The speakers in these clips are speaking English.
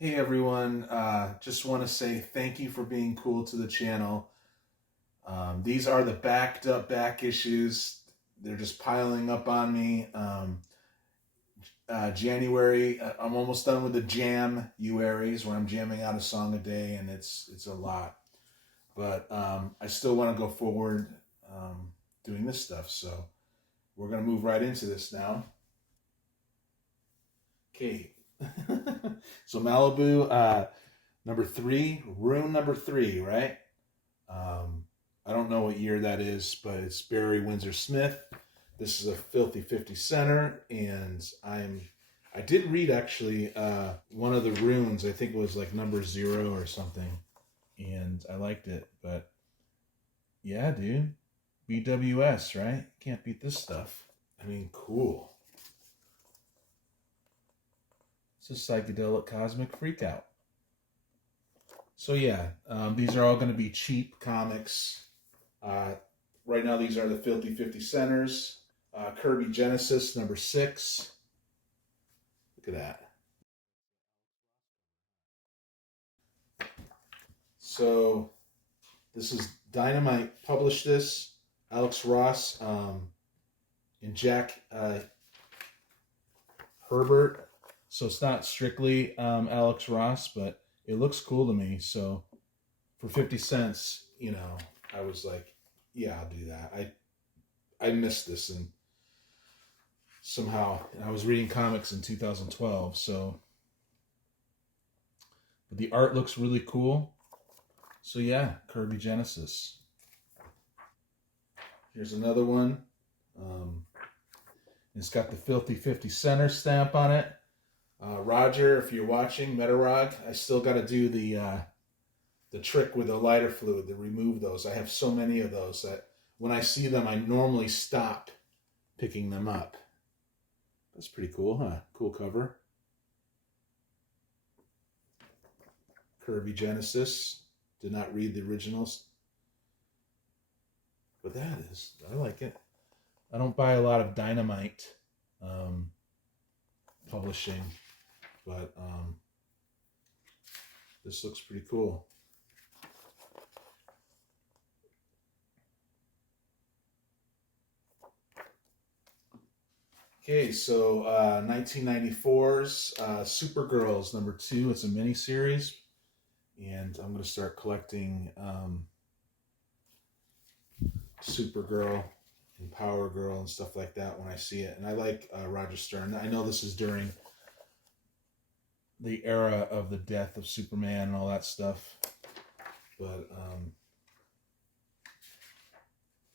Hey everyone, just want to say thank you for being cool to the channel. These are the backed up back issues. They're just piling up on me. January, I'm almost done with the jam-uaries where I'm jamming out a song a day, and it's a lot. But I still want to go forward doing this stuff. So we're gonna move right into this now. Okay. So Malibu, number three, room number three, right? Um, I don't know what year that is, but it's Barry Windsor Smith. This is a Filthy 50 center, and I did read actually one of the runes. I think it was like number 0 or something, and I liked it. But yeah, dude, BWS, right? Can't beat this stuff. I mean, cool. It's a psychedelic cosmic freakout. So yeah, these are all going to be cheap comics. Uh, right now, these are the Filthy 50 centers. Kirby Genesis number 6. Look at that. So this is Dynamite published this. Alex Ross and Jack Herbert. So it's not strictly Alex Ross, but it looks cool to me. So for 50 cents, I was like, yeah, I'll do that. I missed this, and somehow I was reading comics in 2012, so but the art looks really cool. So yeah, Kirby Genesis. Here's another one. It's got the Filthy 50 center stamp on it. Roger, if you're watching, Metarog, I still got to do the trick with the lighter fluid to remove those. I have so many of those that when I see them, I normally stop picking them up. That's pretty cool, huh? Cool cover. Kirby Genesis. Did not read the originals. But that is, I like it. I don't buy a lot of Dynamite publishing, but this looks pretty cool. Okay, so 1994's Supergirls number 2. It's a mini series, and I'm going to start collecting Supergirl and Power Girl and stuff like that when I see it. And I like Roger Stern. I know this is during the era of the death of Superman and all that stuff, but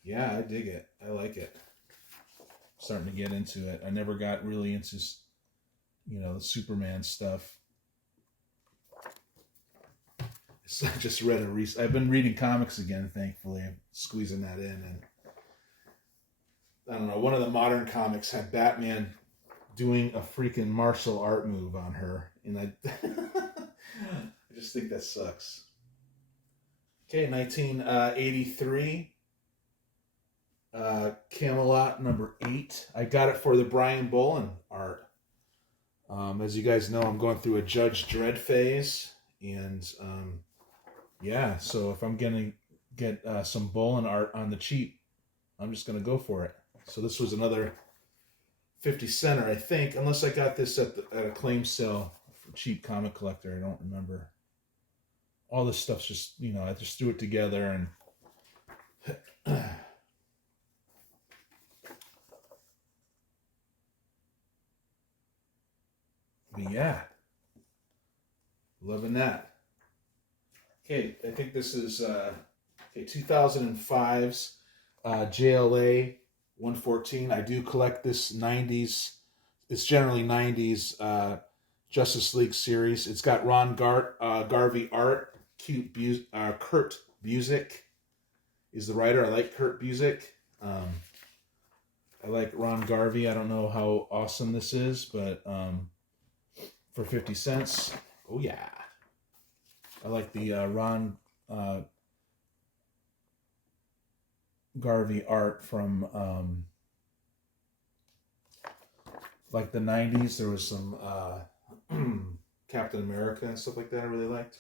yeah, I dig it. I like it. Starting to get into it. I never got really into the Superman stuff. I just read I've been reading comics again, thankfully. I'm squeezing that in, and I don't know. One of the modern comics had Batman doing a freaking martial art move on her, and I just think that sucks. Okay, 1983. Camelot number 8. I got it for the Brian Bolin art. As you guys know, I'm going through a Judge Dredd phase, and yeah, so if I'm gonna get some Bolin art on the cheap, I'm just gonna go for it. So this was another 50 center, I think, unless I got this at a claim sale for cheap comic collector. I don't remember. All this stuff's just I just threw it together and. But yeah, loving that. Okay, I think this is 2005's JLA 114. I do collect this 90s. It's generally 90s Justice League series. It's got Garvey art. Kurt Busiek is the writer. I like Kurt Busiek. I like Ron Garvey. I don't know how awesome this is, but for 50 cents, oh yeah. I like the Ron Garvey art from like the 90s. There was some Captain America and stuff like that I really liked.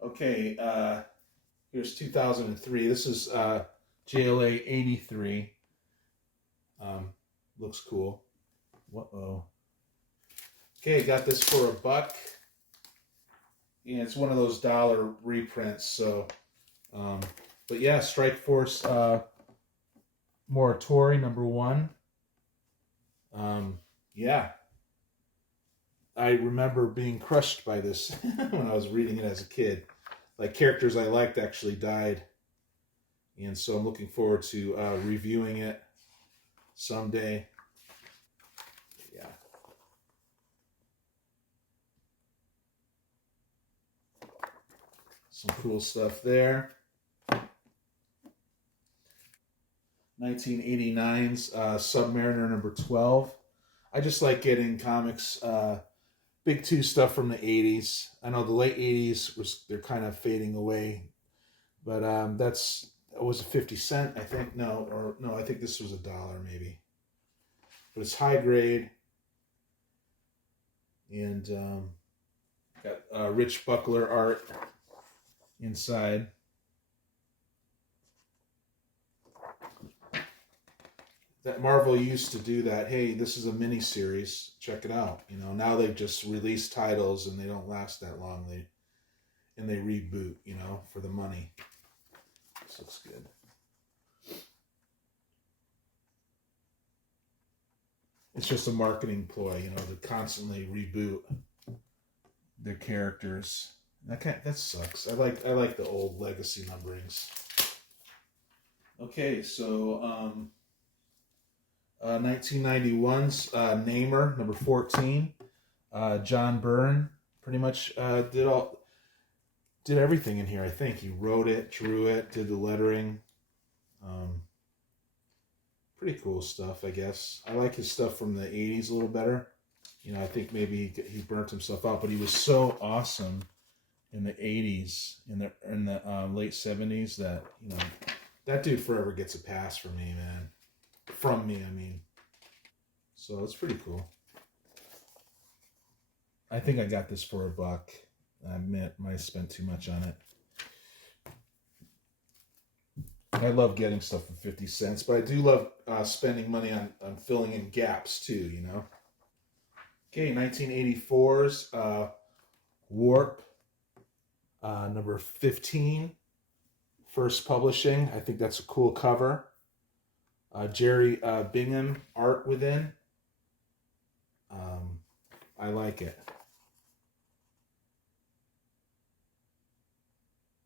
Okay, here's 2003. This is JLA 83. Looks cool. Whoa. Okay, got this for $1. Yeah, it's one of those dollar reprints. So, but yeah, Strike Force Moratori #1. Yeah, I remember being crushed by this when I was reading it as a kid. Like, characters I liked actually died, and so I'm looking forward to reviewing it someday. Yeah. Some cool stuff there. 1989's Submariner #12. I just like getting comics, big two stuff from the 80s. I know the late 80s they're kind of fading away, but that was a 50 cent, I think. No, I think this was $1 maybe. But it's high grade, and got Rich Buckler art inside. That Marvel used to do that. Hey, this is a mini series. Check it out. Now they've just released titles and they don't last that long. They reboot. For the money. This looks good. It's just a marketing ploy. To constantly reboot their characters. That sucks. I like the old legacy numberings. Okay, so 1991's Namer #14. John Byrne pretty much did everything in here. I think he wrote it, drew it, did the lettering. Pretty cool stuff, I guess. I like his stuff from the 80s a little better. I think maybe he burnt himself out, but he was so awesome in the 80s, in the late 70s, that that dude forever gets a pass from me, man. From me, I mean. So it's pretty cool. I think I got this for $1. I might have spent too much on it. I love getting stuff for 50 cents, but I do love spending money on filling in gaps too, Okay, 1984's Warp #15. First publishing. I think that's a cool cover. Jerry Bingham art within. I like it.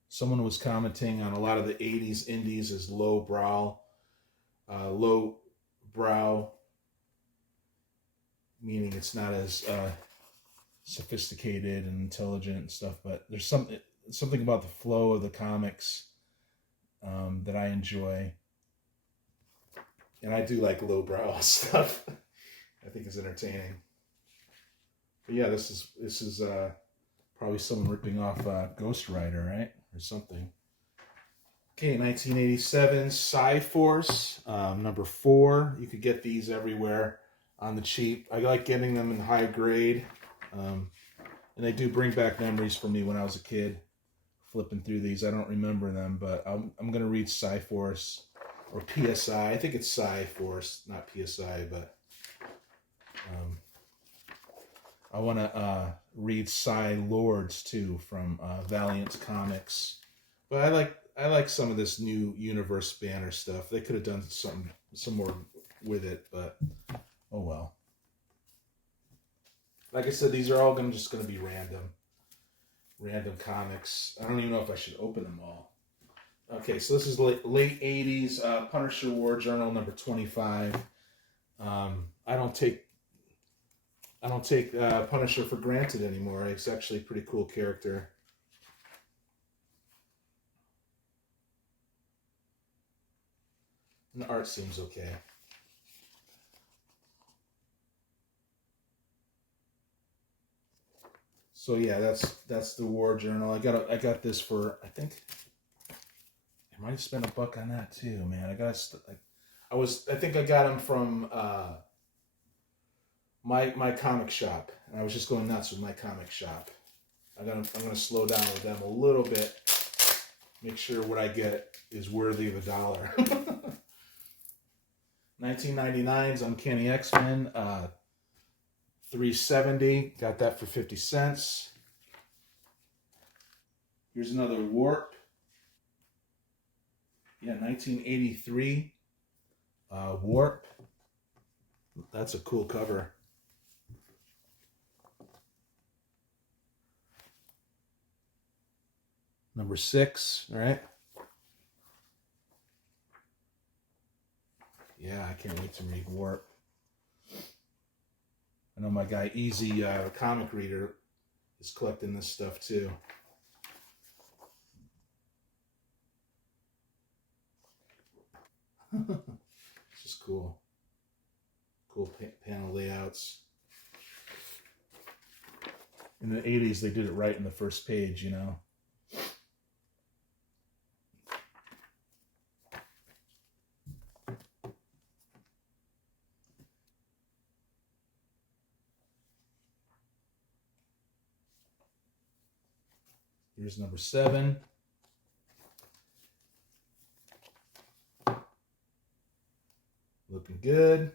Someone was commenting on a lot of the 80s indies as low brow, meaning it's not as sophisticated and intelligent and stuff, but there's something about the flow of the comics that I enjoy. And I do like lowbrow stuff. I think it's entertaining. But yeah, this is probably someone ripping off Ghost Rider, right? Or something. Okay, 1987 Cyforce, #4. You could get these everywhere on the cheap. I like getting them in high grade. And they do bring back memories for me when I was a kid. Flipping through these. I don't remember them, but I'm going to read Cyforce. Or PSI. I think it's Cyforce, not PSI, but I want to read Cy Lords too from Valiant Comics. But I like some of this new Universe banner stuff. They could have done some more with it, but oh well. Like I said, these are all just going to be random comics. I don't even know if I should open them all. Okay, so this is late 80s Punisher War Journal #25. I don't take Punisher for granted anymore. It's actually a pretty cool character. And the art seems okay. So yeah, that's the War Journal. I got this for, I think I might have spent $1 on that too, man. I think I got them from my comic shop. And I was just going nuts with my comic shop. I'm gonna slow down with them a little bit. Make sure what I get is worthy of $1. 1999's Uncanny X-Men, $3.70. Got that for 50 cents. Here's another Warp. Yeah, 1983 Warp. That's a cool cover. Number 6, all right? Yeah, I can't wait to read Warp. I know my guy Easy, the comic reader, is collecting this stuff too. It's just cool. Cool panel layouts. In the 80s, they did it right in the first page, you know. Here's number 7. Looking good.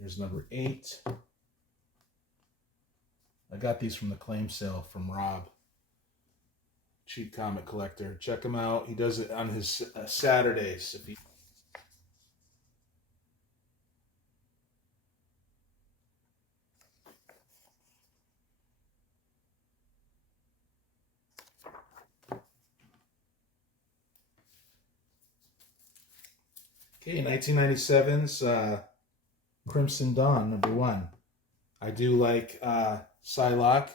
Here's number 8. I got these from the claim sale from Rob. Cheap comic collector. Check him out. He does it on his Saturdays. If he... Okay, 1997's Crimson Dawn, number 1. I do like Psylocke.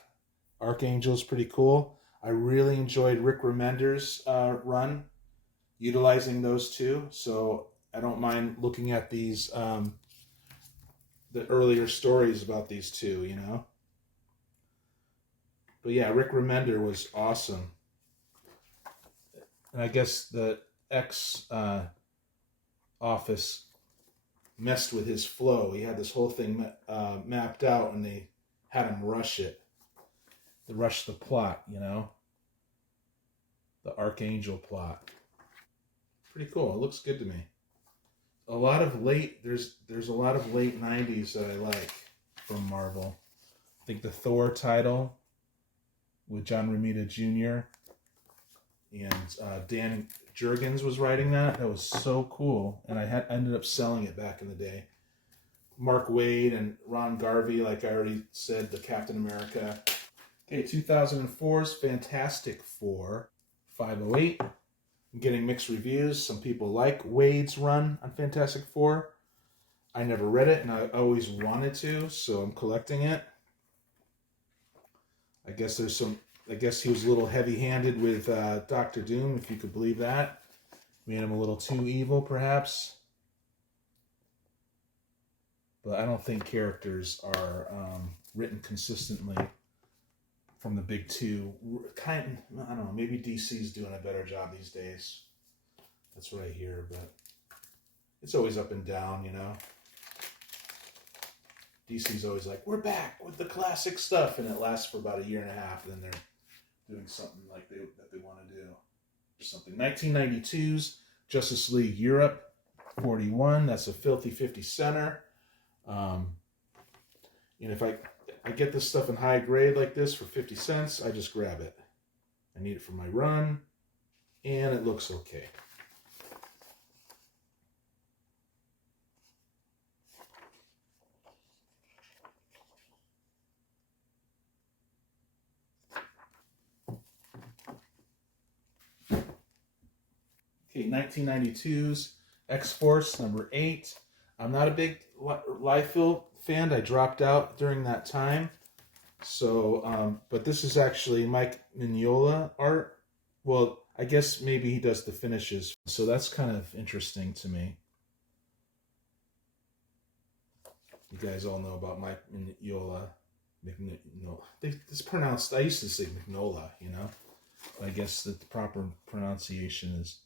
Archangel's pretty cool. I really enjoyed Rick Remender's run, utilizing those two. So I don't mind looking at these, the earlier stories about these two, you know. But yeah, Rick Remender was awesome. And I guess the X office messed with his flow. He had this whole thing mapped out, and they had him rush it. They rushed the plot, you know, the Archangel plot. Pretty cool. It looks good to me. A lot of there's a lot of late 90s that I like from Marvel. I think the Thor title with John Romita Jr. and Dan Jurgens was writing that. That was so cool, and I ended up selling it back in the day. Mark Waid and Ron Garvey, like I already said, the Captain America. Okay, 2004's Fantastic Four, 508. I'm getting mixed reviews. Some people like Wade's run on Fantastic Four. I never read it, and I always wanted to, so I'm collecting it. I guess he was a little heavy-handed with Doctor Doom, if you could believe that. Made him a little too evil, perhaps. But I don't think characters are written consistently from the big two. I don't know, maybe DC's doing a better job these days. That's what I hear, but it's always up and down, you know. DC's always like, we're back with the classic stuff, and it lasts for about a year and a half, and then they're doing something like that they want to do. Or something. 1992's Justice League Europe, 41. That's a filthy 50 center. And if I get this stuff in high grade like this for 50 cents, I just grab it. I need it for my run, and it looks okay. Okay, 1992's X-Force, number 8. I'm not a big Liefeld fan. I dropped out during that time. So, but this is actually Mike Mignola art. Well, I guess maybe he does the finishes. So that's kind of interesting to me. You guys all know about Mike Mignola. It's pronounced, I used to say Mignola, you know. But I guess that the proper pronunciation is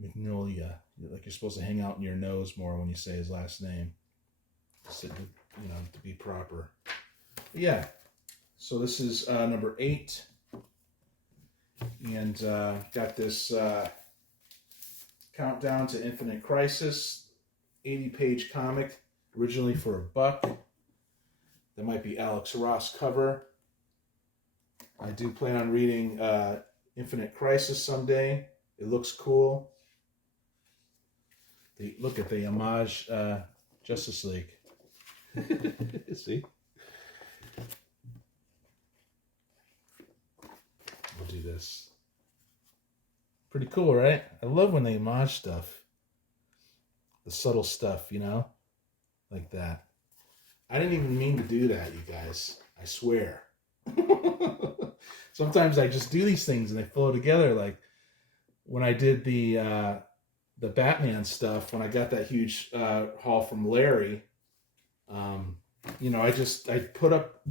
Magnolia, Like you're supposed to hang out in your nose more when you say his last name. To be proper. But yeah. So this is number 8. And got this Countdown to Infinite Crisis, 80-page comic, originally for $1. That might be Alex Ross cover. I do plan on reading Infinite Crisis someday. It looks cool. Look at the homage Justice League. See? We'll do this. Pretty cool, right? I love when they homage stuff. The subtle stuff, like that. I didn't even mean to do that, you guys. I swear. Sometimes I just do these things and they flow together. Like when I did the Batman stuff, when I got that huge haul from Larry, I put up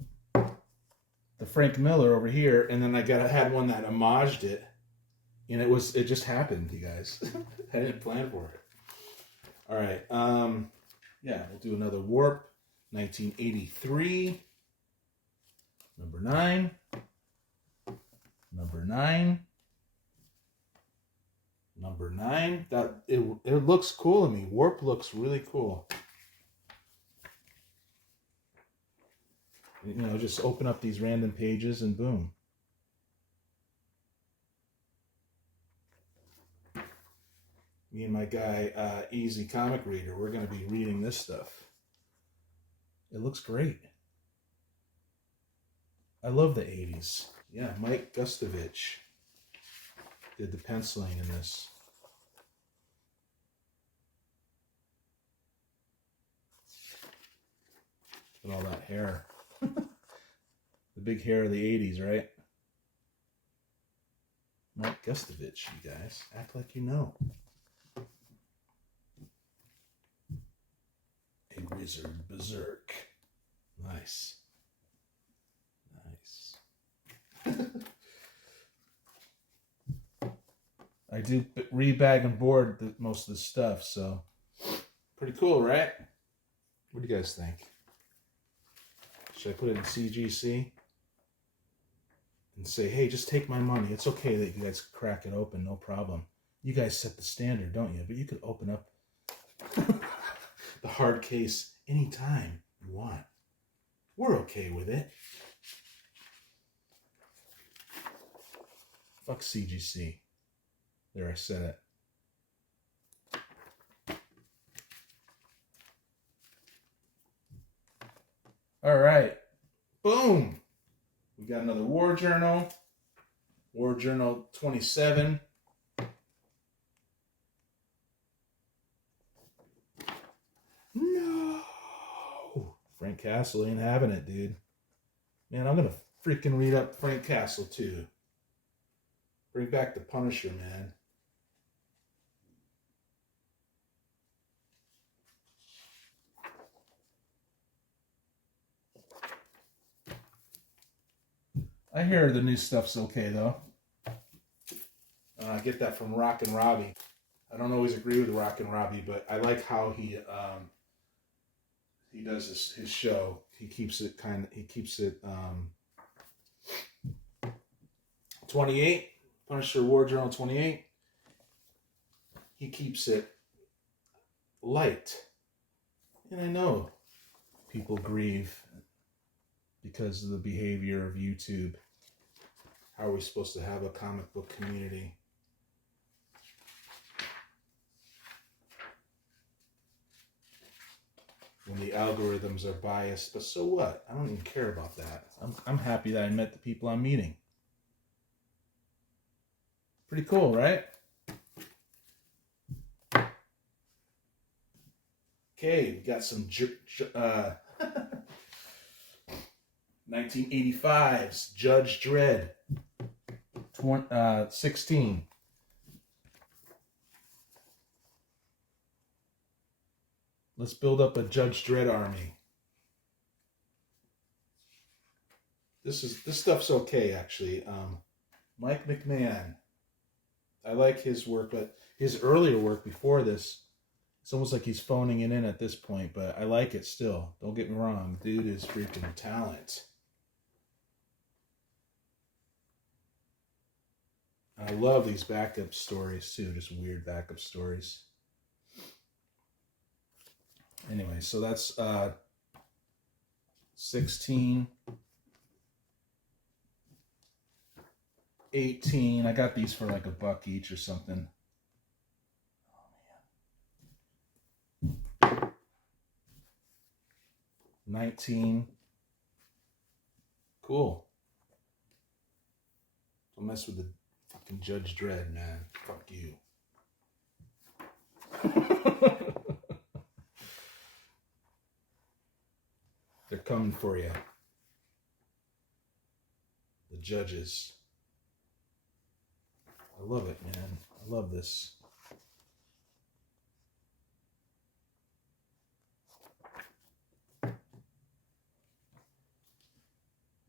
the Frank Miller over here, and then I had one that homaged it, and it just happened, you guys. I didn't plan for it. All right, we'll do another Warp, 1983, number 9, number 9. Number 9. That it looks cool to me. Warp looks really cool. Just open up these random pages and boom. Me and my guy, Easy Comic Reader, we're going to be reading this stuff. It looks great. I love the 80s. Yeah, Mike Gustovich did the penciling in this. And all that hair. The big hair of the 80s, right? Mike Gustovich, you guys. Act like you know. A Wizard Berserk. Nice. Nice. I do rebag and board most of the stuff, so pretty cool, right? What do you guys think? Should I put it in CGC and say, hey, just take my money. It's okay that you guys crack it open, no problem. You guys set the standard, don't you? But you could open up the hard case anytime you want. We're okay with it. Fuck CGC. There, I said it. All right. Boom. We got another War Journal. War Journal 27. No. Frank Castle ain't having it, dude. Man, I'm going to freaking read up Frank Castle, too. Bring back the Punisher, man. I hear the new stuff's okay, though. I get that from Rockin' Robbie. I don't always agree with Rockin' Robbie, but I like how he does his show. He keeps it 28, Punisher War Journal 28. He keeps it light. And I know people grieve because of the behavior of YouTube. How are we supposed to have a comic book community? When the algorithms are biased, but so what? I don't even care about that. I'm happy that I met the people I'm meeting. Pretty cool, right? Okay, we got some 1985's Judge Dredd 16. Let's build up a Judge Dredd army. This stuff's okay, actually. Mike McMahon. I like his work, but His earlier work before this, it's almost like he's phoning it in at this point, but I like it still. Don't get me wrong. Dude is freaking talent. I love these backup stories too, just weird backup stories. Anyway, so that's 16, 18. I got these for like $1 each or something. Oh man. 19. Cool. Don't mess with the fucking Judge Dredd, man. Fuck you. They're coming for you. The judges. I love it, man. I love this.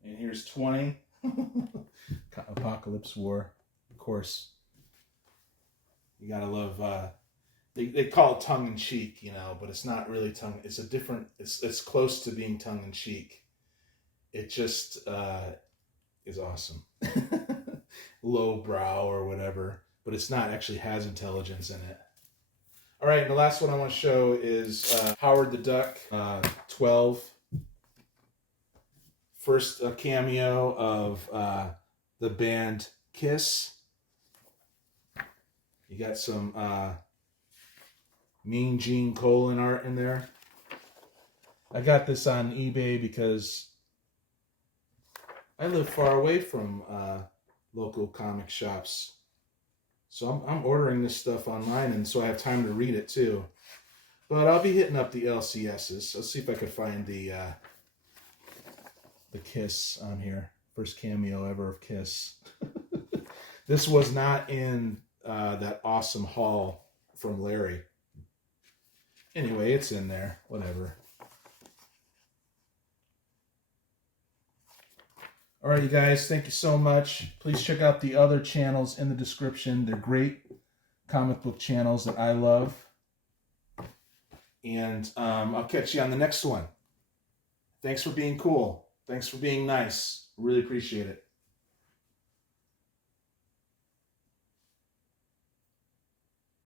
And here's 20. Apocalypse War. Of course. You gotta love they call it tongue in cheek, you know, but it's not really tongue. It's a different. It's close to being tongue in cheek. It just is awesome. Low brow or whatever, but it's not actually has intelligence in it. All right, and the last one I want to show is Howard the Duck 12. First cameo of the band Kiss. You got some Mean Gene Colan art in there. I got this on eBay because I live far away from local comic shops. So I'm ordering this stuff online, and so I have time to read it too. But I'll be hitting up the LCSs. Let's see if I could find the Kiss on here. First cameo ever of Kiss. This was not in that awesome haul from Larry. Anyway, it's in there. Whatever. All right, you guys. Thank you so much. Please check out the other channels in the description. They're great comic book channels that I love. And I'll catch you on the next one. Thanks for being cool. Thanks for being nice. Really appreciate it.